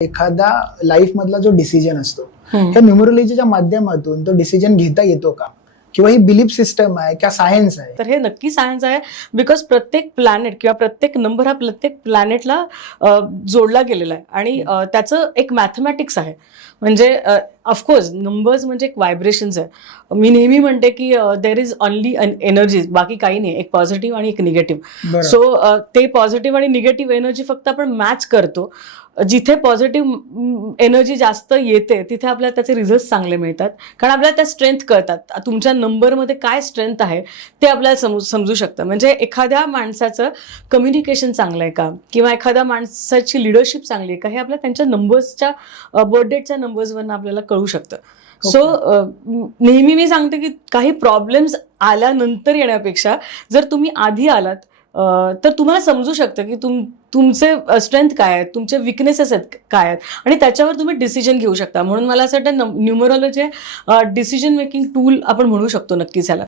एखादा लाईफ मधला जो डिसिजन असतो हम्म. त्या न्यूमरोलॉजीच्या माध्यमातून तो डिसिजन घेता येतो का, किंवा ही बिलीफ सिस्टम आहे किंवा सायन्स आहे? तर हे नक्की सायन्स आहे, बिकॉज प्रत्येक प्लॅनेट किंवा प्रत्येक नंबर हा प्रत्येक प्लॅनेटला जोडला गेलेला आहे आणि त्याचं एक मॅथमॅटिक्स आहे. म्हणजे ऑफकोर्स नंबर्स म्हणजे एक व्हायब्रेशन्स आहे. मी नेहमी म्हणते की देर इज ओनली एनर्जी, बाकी काही नाही, एक पॉझिटिव्ह आणि एक निगेटिव्ह. बरं. सो ते पॉझिटिव्ह आणि निगेटिव्ह एनर्जी फक्त आपण मॅच करतो. जिथे पॉझिटिव्ह एनर्जी जास्त येते तिथे आपल्याला त्याचे रिझल्ट चांगले मिळतात, कारण आपल्याला त्या स्ट्रेंथ कळतात. तुमच्या नंबरमध्ये काय स्ट्रेंथ आहे ते आपल्याला समजू शकतं. म्हणजे एखाद्या माणसाचं कम्युनिकेशन चांगलं आहे का, किंवा एखाद्या माणसाची लिडरशिप चांगली आहे का, हे आपल्याला त्यांच्या नंबर्सच्या बर्थडेटच्या नंबर्सवरनं आपल्याला कळू शकतं. सो नेहमी मी सांगते की काही प्रॉब्लेम्स आल्यानंतर येण्यापेक्षा जर तुम्ही आधी आलात तर तुम्हाला समजू शकतं की तुमचे स्ट्रेंथ काय आहेत, तुमचे विकनेसेस आहेत काय आहेत, आणि त्याच्यावर तुम्ही डिसिजन घेऊ शकता. म्हणून मला असं वाटतं न्यूमरोलॉजी डिसिजन मेकिंग टूल आपण म्हणू शकतो नक्कीच याला.